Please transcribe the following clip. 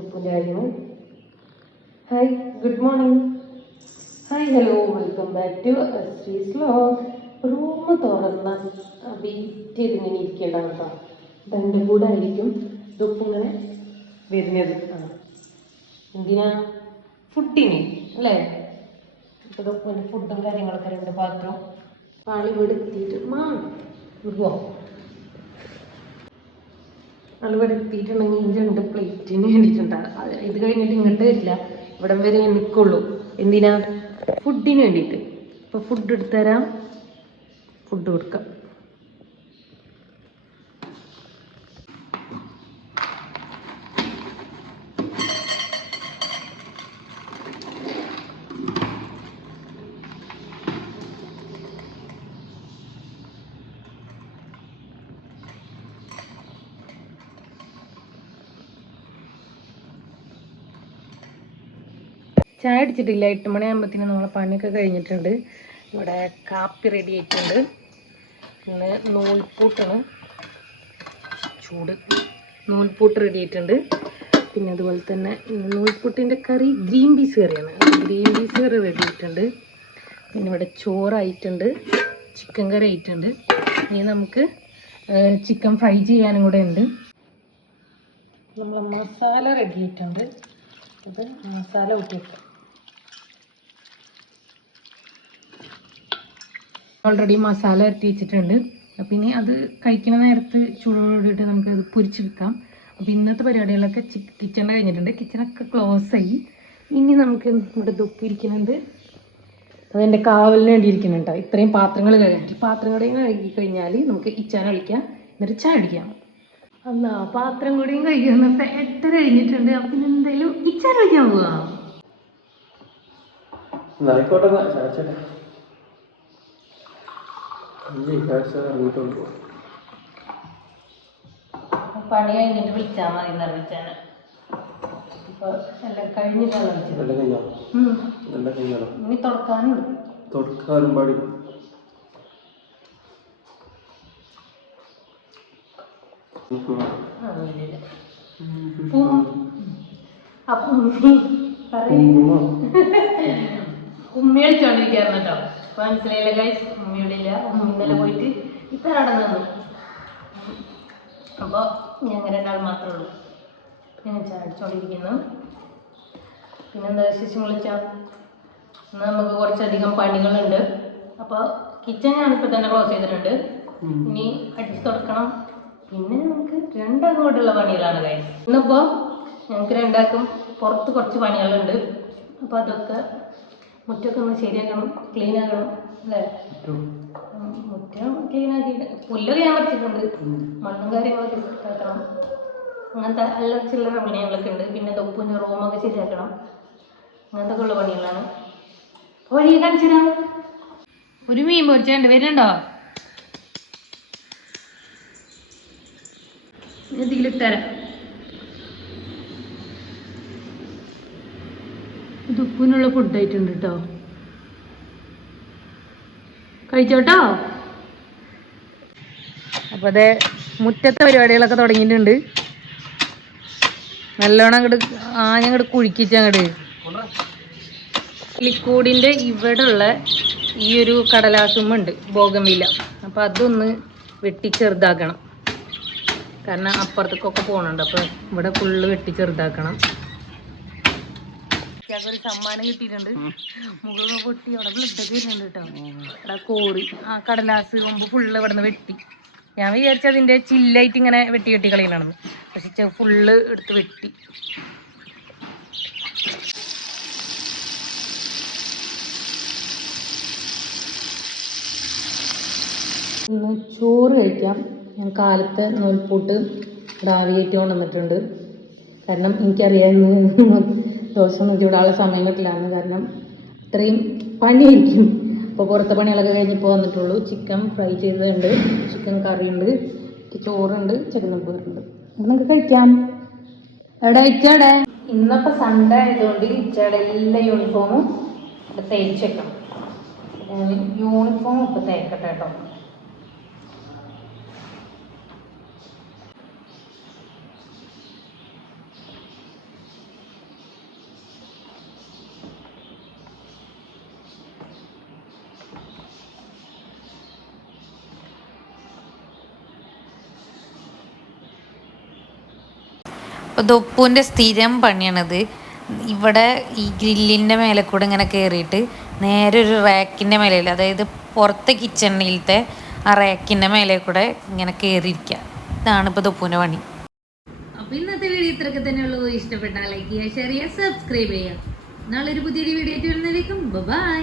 ഉപ്പിന്റെ കാര്യങ്ങൾ hi good morning hi hello welcome back to Shree's law റൂം തുറന്ന വെയിറ്റ് ചെയ്ത് ഇങ്ങനെ ഇരിക്കേണ്ട കേട്ടോ ഇതെന്റെ കൂടെ ആയിരിക്കും ഇതൊപ്പിങ്ങനെ വരുന്നത് എന്തിനാ? ഫുഡിന് അല്ലേ? ഇതൊക്കെ ഫുഡും കാര്യങ്ങളൊക്കെ രണ്ട് പാത്രം. പാളി വെടുത്തിയിട്ട് മാ വിടുവോ ആളിവിടെ എത്തിയിട്ടുണ്ടെങ്കിൽ ഈ രണ്ട് പ്ലേറ്റിന് വേണ്ടിയിട്ടുണ്ട് അത് ഇത് കഴിഞ്ഞിട്ട് ഇങ്ങോട്ട് വരില്ല. ഇവിടം വരെ നിൽക്കുള്ളൂ എന്തിനാ? ഫുഡിന് വേണ്ടിയിട്ട്. അപ്പോൾ ഫുഡ് എടുത്തു തരാം. ഫുഡ് കൊടുക്കാം. ചായ അടിച്ചിട്ടില്ല എട്ട് മണിയാകുമ്പോഴത്തേനും നമ്മളെ പണിയൊക്കെ കഴിഞ്ഞിട്ടുണ്ട്. ഇവിടെ കാപ്പി റെഡി ആയിട്ടുണ്ട്. പിന്നെ നൂൽപൂട്ടാണ്. ചൂട് നൂൽപൂട്ട് റെഡി ആയിട്ടുണ്ട്. പിന്നെ അതുപോലെ തന്നെ നൂൽപൂട്ടിന്റെ കറി ഗ്രീൻ പീസ് കറിയാണ്. ഗ്രീൻ പീസ് കറി റെഡി ആയിട്ടുണ്ട്. പിന്നെ ഇവിടെ ചോറായിട്ടുണ്ട് ചിക്കൻ കറി ആയിട്ടുണ്ട്. ഇനി നമുക്ക് ചിക്കൻ ഫ്രൈ ചെയ്യാനും കൂടെ ഉണ്ട്. നമ്മൾ മസാല റെഡി ആയിട്ടുണ്ട്. അത് മസാല കൂട്ടിയേക്കാം ഓൾറെഡി മസാല ഇരട്ടി വെച്ചിട്ടുണ്ട്. അപ്പം ഇനി അത് കഴിക്കുന്ന നേരത്ത് ചൂടോടിയിട്ട് നമുക്ക് അത് പൊരിച്ചെടുക്കാം അപ്പം ഇന്നത്തെ പരിപാടികളൊക്കെ കിച്ചണിൽ കഴിഞ്ഞിട്ടുണ്ട്. കിച്ചണൊക്കെ ക്ലോസ് ആയി. ഇനി നമുക്ക് ഇവിടെ ദുപ്പിരിക്കുന്നുണ്ട് അതെന്റെ കാവലിന് വേണ്ടി കേട്ടോ ഇത്രയും പാത്രങ്ങൾ കഴുകി പാത്രം കൂടെയും കഴുകി കഴിഞ്ഞാൽ നമുക്ക് ഇച്ചാൻ കളിക്കാം എന്നിട്ട് ചായ അടിക്കാം എന്നാ പാത്രം കൂടിയും കഴിക്കുന്നപ്പോൾ എട്ടര കഴിഞ്ഞിട്ടുണ്ട്. അപ്പം പിന്നെ എന്തായാലും ഇച്ചാൻ കളിക്കാൻ പോവാം. ആയിക്കോട്ടെ കാഴ്ച ഇറങ്ങിയിട്ടുള്ളൂ പണി കഴിഞ്ഞിട്ട് വിളിച്ചാൽ മതി എന്നാണ് വിളിച്ചാൽ ഇപ്പോൾ എല്ലാം കഴിഞ്ഞിട്ടാണ് വിളിച്ചത്. നല്ല കഴിഞ്ഞാണോ ഇനി തുറക്കാനുണ്ട് തുടക്കാനും പാടില്ല. ഉമ്മി കളിച്ചോണ്ടിരിക്കായിരുന്നു കേട്ടോ. മനസ്സിലായില്ല ഗൈസ് ഉമ്മയുടെ ഇല്ല ഇപ്പൊ നടന്നത് അപ്പോൾ ഞങ്ങൾ രണ്ടാൾ മാത്രമേ ഉള്ളൂ. ഞങ്ങൾ ചാടിച്ചോണ്ടിരിക്കുന്നു. പിന്നെന്താ വിശേഷം വിളിച്ചാൽ നമുക്ക് കുറച്ചധികം പണികളുണ്ട്. അപ്പോൾ കിച്ചൺ ഞാനിപ്പോൾ തന്നെ ക്ലോസ് ചെയ്തിട്ടുണ്ട്. ഇനി അടിച്ച് തുടക്കണം. പിന്നെ നമുക്ക് രണ്ടങ്ങോട്ടുള്ള പണികളാണ് കാര്യം ഇന്നിപ്പോൾ ഞങ്ങൾക്ക് രണ്ടാക്കും പുറത്ത് കുറച്ച് പണികളുണ്ട്. അപ്പോൾ അതൊക്കെ മുറ്റൊക്കെ ഒന്ന് ശരിയാക്കണം ക്ലീൻ ആക്കണം അല്ലേ? മുറ്റം? ക്ലീൻ പുല്ലൊക്കെ ഞാൻ പറിച്ചിട്ടുണ്ട്. മണ്ണും കാര്യങ്ങളൊക്കെ സെറ്റാക്കണം അങ്ങനത്തെ അല്ലറ ചില്ലറ പണികളൊക്കെ ഉണ്ട്. പിന്നെ തൊപ്പിന്റെ റൂമൊക്കെ ശരിയാക്കണം. അങ്ങനത്തെ ഒക്കെ ഉള്ള പണികളാണ്. വഴി കാണിച്ചിരാം ഒരു മീൻ പൊരിച്ചുണ്ട് വരുന്നുണ്ടോ? ഇതിലിത്തരാം ഇത് ഉപ്പിനുള്ള ഫുഡ് ആയിട്ടുണ്ട് കേട്ടോ കഴിച്ചോട്ടോ അപ്പോൾ അതേ മുറ്റത്തെ പരിപാടികളൊക്കെ തുടങ്ങിയിട്ടുണ്ട്. നല്ലോണം അങ്ങോട്ട് ആഞ്ഞങ്ങോട്ട് കുഴിക്കിച്ച് അങ്ങോട്ട് ലിക്കൂഡിന്റെ ഇവിടെ ഉള്ള ഈ ഒരു കടലാസുമുണ്ട് വില അപ്പോൾ അതൊന്ന് വെട്ടി ചെറുതാക്കണം കാരണം അപ്പുറത്തേക്കൊക്കെ പോകണുണ്ട് അപ്പോൾ ഇവിടെ ഫുള്ള് വെട്ടി ചെറുതാക്കണം ഒരു സമ്മാനം കിട്ടിയിട്ടുണ്ട്. മുഖമൊക്കെ പൊട്ടി അവിടെ ബ്ലഡൊക്കെ വരുന്നുണ്ട് കേട്ടോ. അവിടെ കോറി. ആ കടലാസ് കൊമ്പ് ഫുള്ള് ഇവിടെ നിന്ന് വെട്ടി. ഞാൻ വിചാരിച്ച അതിന്റെ ചില്ലായിട്ട് ഇങ്ങനെ വെട്ടി വെട്ടി കളയണമെന്ന് പക്ഷെ ഫുള്ള് എടുത്ത് വെട്ടി. ഇന്ന് ചോറ് കഴിക്കാം. ഞാൻ കാലത്തെ നൂൽപ്പൂട്ട് ഡാവിയേറ്റ് കൊണ്ടുവന്നിട്ടുണ്ട്. കാരണം എനിക്കറിയാം ഇന്ന് ദോശ ഒന്നും ചൂടാനുള്ള സമയം കിട്ടില്ലാന്ന് കാരണം ഇത്രയും പണിയായിരിക്കും. അപ്പോൾ പുറത്തെ പണികളൊക്കെ കഴിഞ്ഞിപ്പോൾ വന്നിട്ടുള്ളൂ. Chicken fry ചെയ്തതുണ്ട്. ചിക്കൻ കറിയുണ്ട്. ചോറുണ്ട്. ചക്കനപ്പൂരുണ്ട് നമുക്ക് കഴിക്കാം. എവിടെ ഇച്ചടെ ഇന്നിപ്പോൾ സൺഡേ ആയതുകൊണ്ട് ഇച്ചയുടെ എല്ലാ യൂണിഫോമും തേച്ചേക്കാം യൂണിഫോം ഇപ്പം തേക്കട്ടെ കേട്ടോ അപ്പോൾ ദൊപ്പൂന്റെ സ്ഥിരം പണിയാണിത്? ഇവിടെ ഈ ഗ്രില്ലിന്റെ മേലെ കൂടെ ഇങ്ങനെ കയറിയിട്ട് നേരെ ഒരു റാക്കിന്റെ മേലെ അതായത് പുറത്തെ കിച്ചണിലത്തെ ആ റാക്കിന്റെ മേലെ കൂടെ ഇങ്ങനെ കയറിയിരിക്കുക ഇതാണ് ഇപ്പോൾ ദൊപ്പൂന്റെ പണി. അപ്പോൾ ഇന്നത്തെ വീഡിയോ ഇത്രയൊക്കെ തന്നെയുള്ളൂ ഇഷ്ടപ്പെട്ടാൽ ലൈക്ക് ചെയ്യുക ഷെയർ ചെയ്യുക സബ്സ്ക്രൈബ് ചെയ്യുക. നാളെ ഒരു പുതിയൊരു വീഡിയോ ആയിട്ട് വരുന്നതായിരിക്കും. ബൈ